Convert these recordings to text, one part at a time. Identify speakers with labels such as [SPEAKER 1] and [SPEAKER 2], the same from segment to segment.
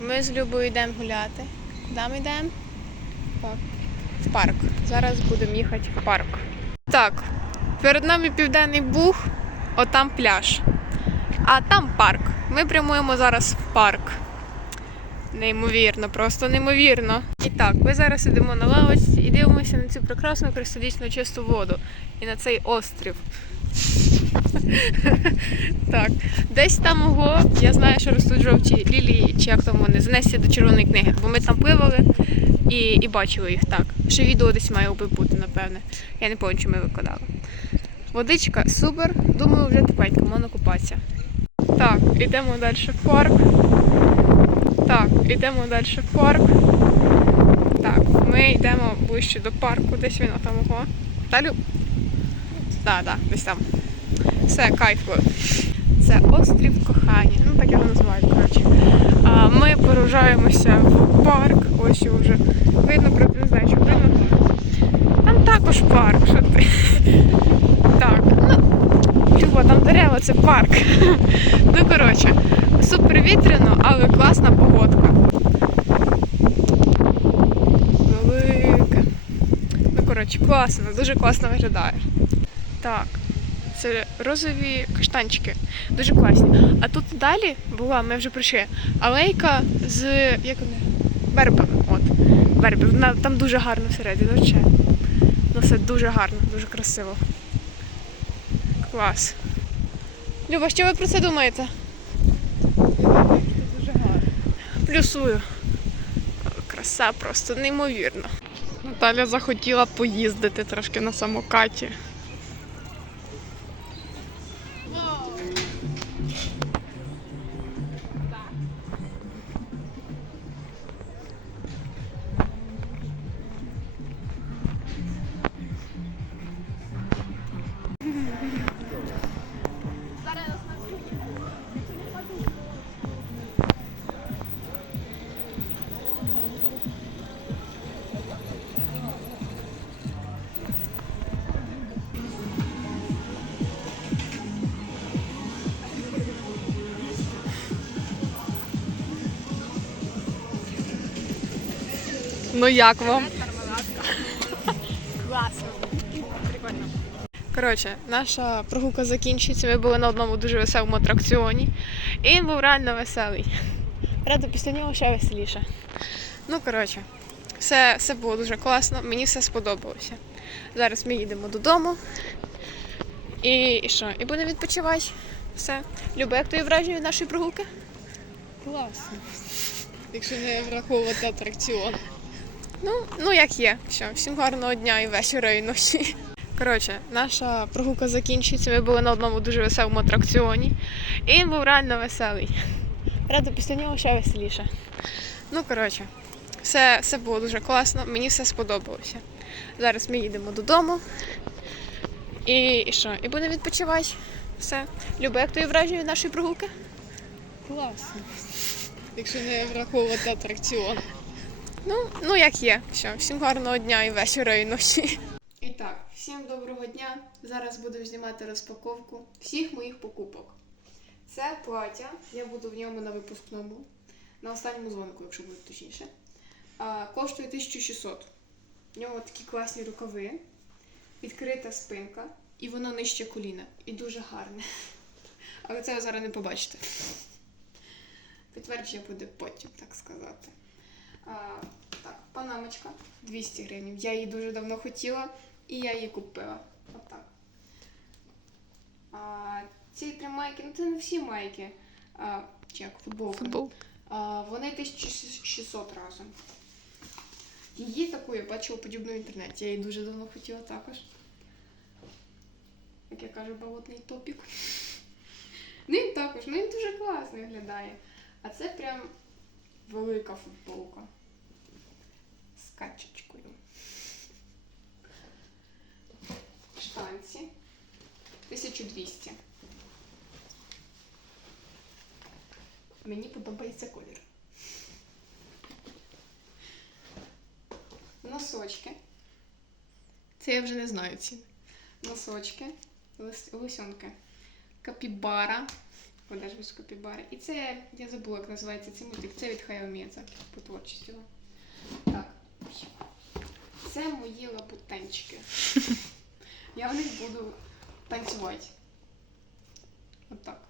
[SPEAKER 1] Ми з Любою йдемо гуляти. Куди ми йдемо? В парк. Зараз будемо їхати в парк. Так, перед нами південний Буг, отам пляж. А там парк. Ми прямуємо зараз в парк. Неймовірно, просто неймовірно. І так, ми зараз йдемо на лавочці і дивимося на цю прекрасну кристалічно чисту воду і на цей острів. Так, десь там ого, я знаю, що ростуть жовті лілії, чи як там вони, занесені до червоної книги, бо ми там пливали і, і бачили їх так. Ще відео десь має би бути, напевне. Я не пам'ятаю, чи ми викладали. Водичка супер, думаю, вже тепленько, можна купатися. Так, йдемо далі в парк. Так, йдемо далі в парк. Так, ми йдемо ближче до парку, десь він там ого. Далі. Так, так, десь там. Все, кайф. Це острів кохання. Ну так його називають, коротше. А ми поружаємося в парк. Ось його вже видно, не знаю, чи видно. Там також парк, що ти. Так, ну, Люба, там дерева, це парк. Ну, коротше, супер вітряно, але класна погодка. Велике. Ну, коротше, класно, дуже класно виглядає. Так, це розові каштанчики. Дуже класні. А тут далі була, ми вже прийшли, алейка з як вони? Вербами. От. Верби. Там дуже гарно всередині, взагалі. Ну все дуже гарно, дуже красиво. Клас. Люба, що ви про це думаєте?
[SPEAKER 2] Дуже гарно.
[SPEAKER 1] Плюсую. Краса просто неймовірна. Наталя захотіла поїздити трошки на самокаті. Ну як вам?
[SPEAKER 2] Класно. Прикольно.
[SPEAKER 1] Коротше, наша прогулка закінчується. Ми були на одному дуже веселому атракціоні. І він був реально веселий. Правда, після нього ще веселіше. Ну, коротше, все, все було дуже класно, мені все сподобалося. Зараз ми їдемо додому. І, і що? І будемо відпочивати. Все. Люба, як твої враження від нашої прогулки?
[SPEAKER 2] Класно. Якщо не враховувати атракціон.
[SPEAKER 1] Ну, ну як є. Все, всім гарного дня і вечора, і ночі. Коротше, наша прогулка закінчується. Ми були на одному дуже веселому атракціоні. І він був реально веселий. Правда, після нього ще веселіше. Ну, коротше, все, все було дуже класно, мені все сподобалося. Зараз ми їдемо додому. І, і що? І будемо відпочивати. Все. Люба, як твої враження від нашої прогулки?
[SPEAKER 2] Класно. Якщо не враховувати атракціон.
[SPEAKER 1] Ну, ну як є. Все, всім гарного дня і вечора, і ночі. І так, всім доброго дня. Зараз будемо знімати розпаковку всіх моїх покупок. Це плаття, я буду в ньому на випускному, на останньому дзвонику, якщо буде точніше. А, коштує 1600. В нього такі класні рукави, відкрита спинка, і воно нижче коліна. І дуже гарне. Але це ви зараз не побачите. Підтвердження буде потім, так сказати. А, так, панамочка 200 гривень. Я її дуже давно хотіла і я її купила. Отак. А, ці три майки, ну це не всі майки. А, чи як футболки.
[SPEAKER 2] Футбол.
[SPEAKER 1] А, вони 1600 разом. Її таку я бачила подібну в інтернеті. Я її дуже давно хотіла також. Як я кажу, болотний топік. Ну він також, ну він дуже класно виглядає. А це прям велика футболка. З качечкою. Штанці. 1200. Мені подобається колір. Носочки. Це я вже не знаю ціни. Носочки, лис- лисьонки. Капібара. Продаж без копібари. І це, я забула, як називається цей мультик. Це від Хаяо по творчості. Так. Це мої лабутенчики. Я в них буду танцювати. Отак.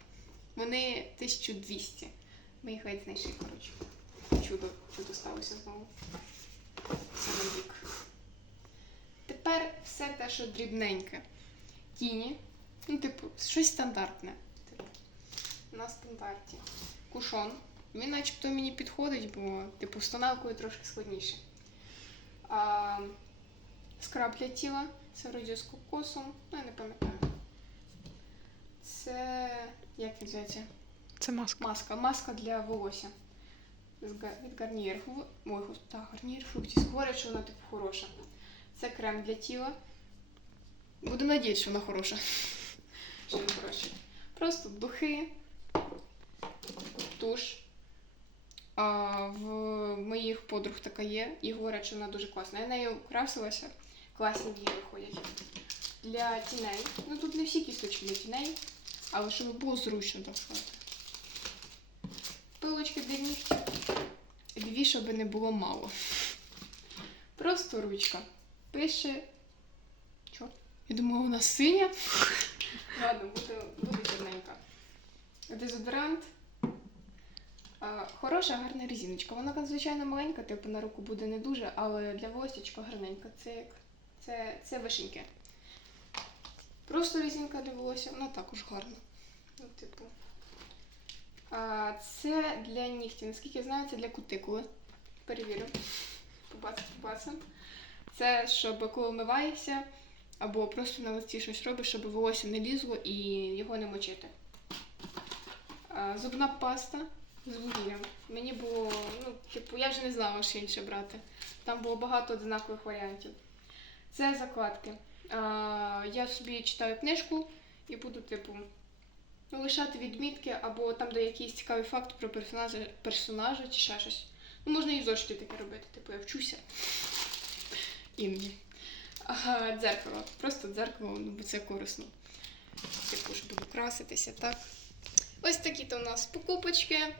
[SPEAKER 1] Вони 1200. Ми їх ледь знайшли, коротше. Чудо, чудо сталося знову. Саме вік. Тепер все те, що дрібненьке. Тіні. Ну, типу, щось стандартне. На стандарті. Кушон. Він начебто мені підходить, бо, типу, з тоналкою трошки складніше. А, скраб для тіла. Це вроді з кокосом. Ну, я не пам'ятаю. Це. Як він зветься?
[SPEAKER 3] Це маска.
[SPEAKER 1] Маска. Маска для волосся. Від. Фу- Ой, так, Garnier Fructis. Говорять, що вона типу хороша. Це крем для тіла. Буду надіятися, що вона хороша. Що він хороший. Просто духи, туш. А, в моїх подруг така є, і говорять, що вона дуже класна. Я нею красилася, класні дії виходять. Для тіней. Ну тут не всі кісточки для тіней, але щоб було зручно, так сказати. Пилочки для нігтів. Дві, щоб не було мало. Просто ручка. Пише. Чо? Я думала, вона синя. Ладно, буде, буде чорненька. Дезодорант. Хороша, гарна резиночка. Вона, звичайно, маленька, типу на руку буде не дуже, але для волосечка гарненька. Це як. Це, це вишеньки. Просто резинка для волосся, вона також гарна. Ну, типу. А, це для нігтів. Наскільки я знаю, це для кутикули. Перевірю. Побачимо, побачимо. Це щоб коли вмиваєшся, або просто на лиці щось робиш, щоб волосся не лізло і його не мочити. А, зубна паста з. Мені було, ну, типу, я вже не знала, що інше брати. Там було багато однакових варіантів. Це закладки. А, я собі читаю книжку і буду, типу, ну, лишати відмітки, або там, де якийсь цікавий факт про персонажа, персонажа чи ще щось. Ну, можна і в таке робити, типу, я вчуся. Іноді. Ага, дзеркало. Просто дзеркало, ну, бо це корисно. Типу, щоб украситися, так. Ось такі то у нас покупочки.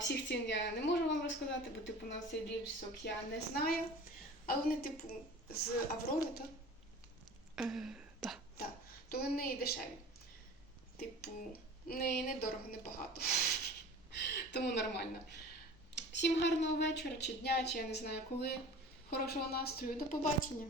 [SPEAKER 1] Всіх цін я не можу вам розказати, бо типу на цей дрібсок я не знаю. Але вони, типу, з Аврори, так?
[SPEAKER 3] Е, да.
[SPEAKER 1] Так. То вони дешеві. Типу, не, не дорого, не багато. Тому нормально. Всім гарного вечора, чи дня, чи я не знаю коли. Хорошого настрою. До побачення.